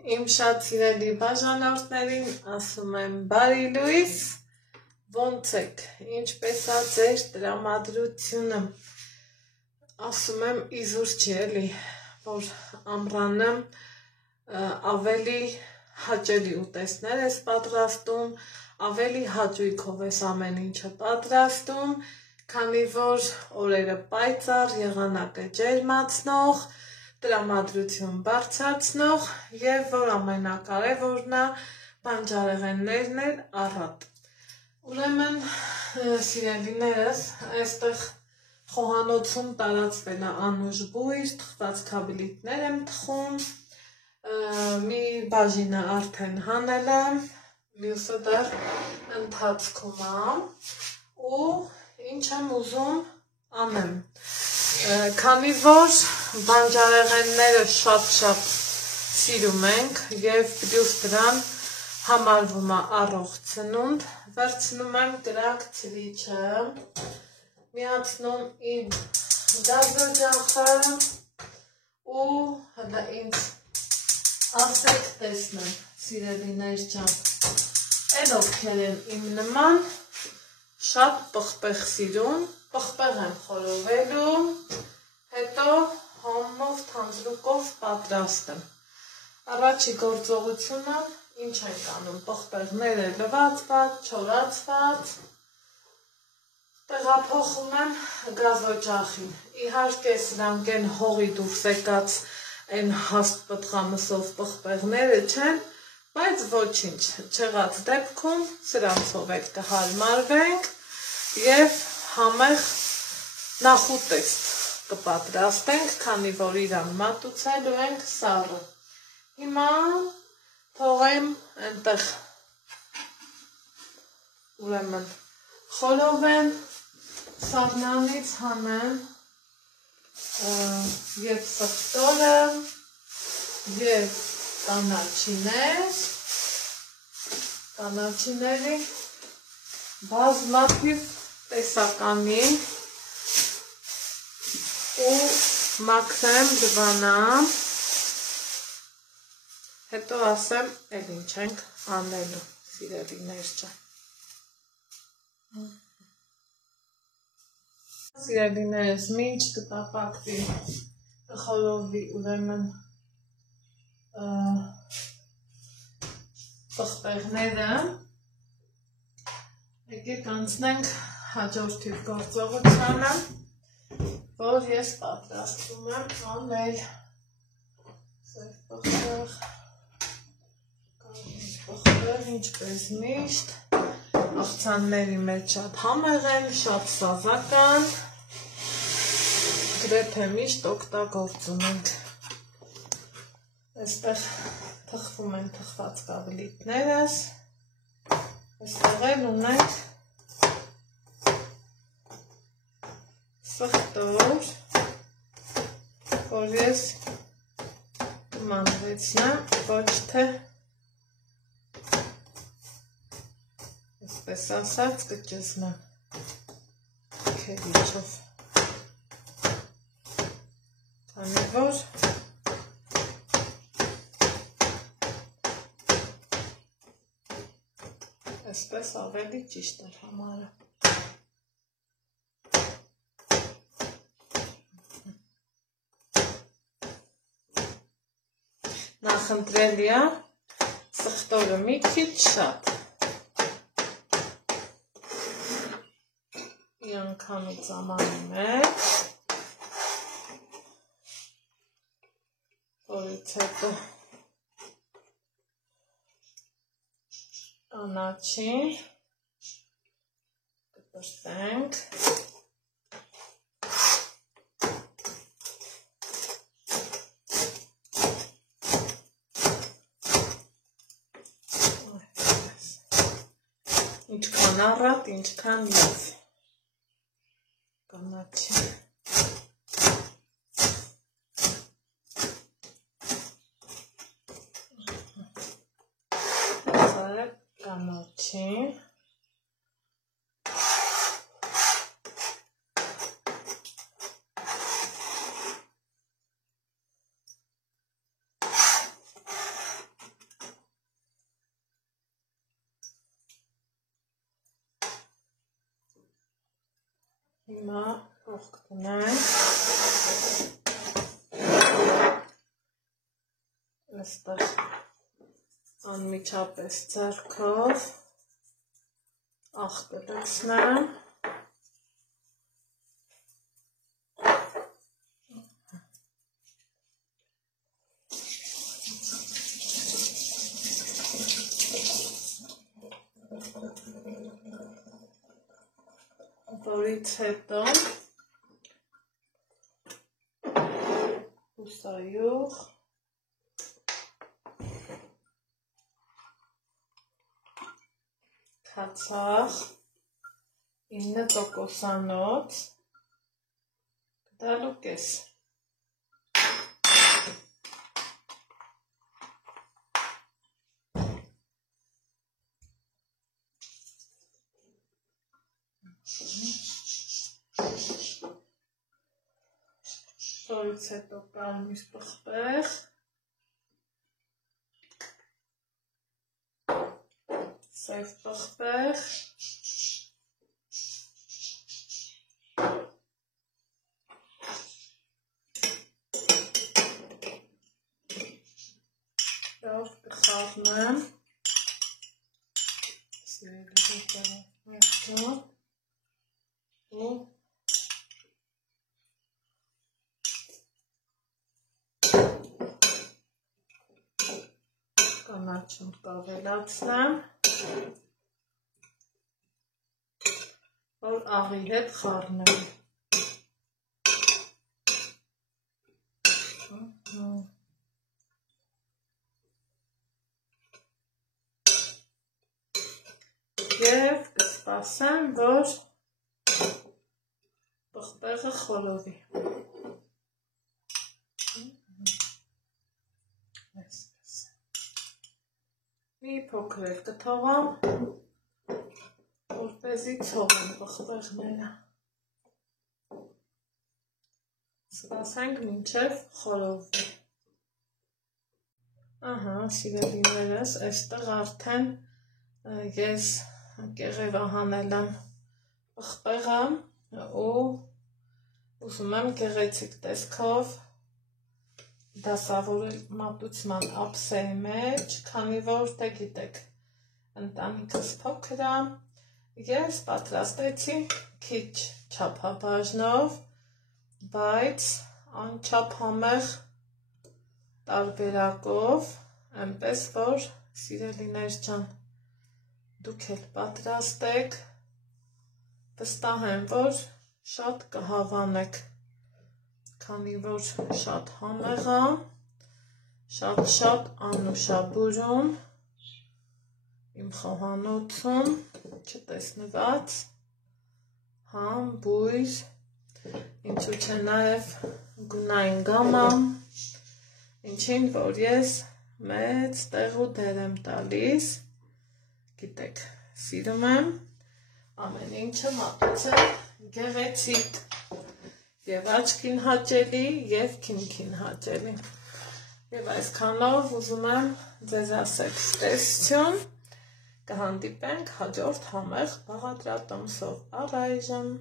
Իմ շատ սիրելի բաժանորդներին ասում եմ բարի լույս, ոնց եք, ինչպես է ձեր տրամադրությունը, ասում եմ իզուր չի էլի, որ ամռանը ավելի հաճելի ուտեստներ ես պատրաստում, ավելի հաճույքով ես ամեն ինչը պատրաստում, քանի որ օրերը պայծառ, եղանակը ջերմացնող, տրամադրություն բարձրացնող և որ ամենակարևորն է բանջարեղեններն են առատ։ Ուրեմն սիրելիներս, այստեղ խոհանոցում տարածվել է անուշ բույր, թխված քաբլիկներ եմ թխում, մի բաժինը արդեն հանել եմ, մյուսը դեռ ընթացքում է ու ինչ եմ ուզում անեմ։ Քանի որ բանջարեղենները շատ սիրում ենք և պլյուս դրան համարվում է առողջ սնունդ, վերցնում եմ կրակ ցրիչը, միացնում իմ գազօջախը ու հələ ինձ ասեք տեսնեմ, սիրելիներ ջան, էլ ովքեր են իմ նման շատ պղպեղ սիրում, պղպեղ եմ խորովելու, հետո համով թանձրուկով պատրաստեմ։ Առաջի գործողությունը ինչ ենք անում, պղպեղները լվացված, չորացված, տեղափոխում եմ գազօջախին։ Իհարկե սրանք են հողի դուրս եկած են հաստ պտղամսով պղպեղները չեն, բայց ոչինչ, չեղած դեպքում սրանցով էլ կհարմարվենք և համեղ նախուտեստ կպատրաստենք, քանի որ իրան մատուցելու ենք սառը։ Հիմա թողեմ այնտեղ ուրեմն խորովեմ, սառնանից հանեմ և սխտորը և կանաչիների բազմաթիվ տեսականի ու մաքրեմ դվանամ, հետո ասեմ էլ ինչ ենք անելու, սիրելիներ ջան։ Սիրելիներս, մինչ կտապակվի, կխորովի ուրեմն պղպեղները, եկեք անցնենք հաջորդի գործողությանը, որ ես պատրաստում եմ անել սև պղպեղ, կարմիր պղպեղ, ինչպես միշտ, աղցանների մեջ շատ համեղ են, շատ սազական, գրեթե միշտ օգտագործում ենք։ Այստեղ թխվում են թխված կաբլիկներս, այստեղ էլ ունենք սխտոր, որ ես մանրեցնեմ, ոչ թե այսպես ասած կճզմեմ քերիչով, քանի որ այսպես ավելի ճիշտ էր համարը։ Նախընտրելի է սխտորը մի քիչ շատ, միանգամից ամանի մեջ, որից հետո կանաչին կպրտենք, ինչքան առատ, ինչքան լավ կանաչին։ Կանաչին Հիմա փող կտնենք, այստեղ անմիջապես ձեռքով աղտը լցնեմ, որից հետո հուսայուղ քացախ 9%-անոց գդալու կես։ Որից հետո կարմիր պղպեղ, սև պղպեղ, լավ կխառնեմ, սիրելի հետո ու կանաչուն կավելացնեմ, որ աղի հետ խառնեմ։ Եվ կսպասեմ, որ պղպեղը խոլովի։ Մի փոքր էլ կթողամ, որպեսզի ցողեն պղպեղները։ Սպասենք մինչև խոլովի։ Ահա, սիրելիներս, այստեղ արդեն ես կեղևահանել եմ պղպեղը ու ուզում եմ գեղեցիկ տեսքով դասավորել մատուցման ափսեի մեջ, քանի որ դե գիտեք, ընտանիքս փոքր է, ես պատրաստեցի քիչ չափաբաժնով, բայց անչափ համեղ տարբերակով, այնպես որ սիրելիներ ջան, դուք էլ պատրաստեք, վստահ եմ, որ շատ կհավանեք, քանի որ շատ համեղ է, շատ անուշաբուրում, իմ խոհանոցում չտեսնված, համ, բույր, ինչու չէ նաև գունային գամա, ինչին որ ես մեծ տեղ ու դեր եմ տալիս, գիտեք, սիրում եմ ամեն ինչը մատուցել գեղեցիկ և աչքին հաճելի և քինքին հաճելի։ Եվ այսքանով ուզում եմ ձեզ ասել տեսություն, կհանդիպենք հաջորդ համեղ բաղադրատոմսով, առայժմ։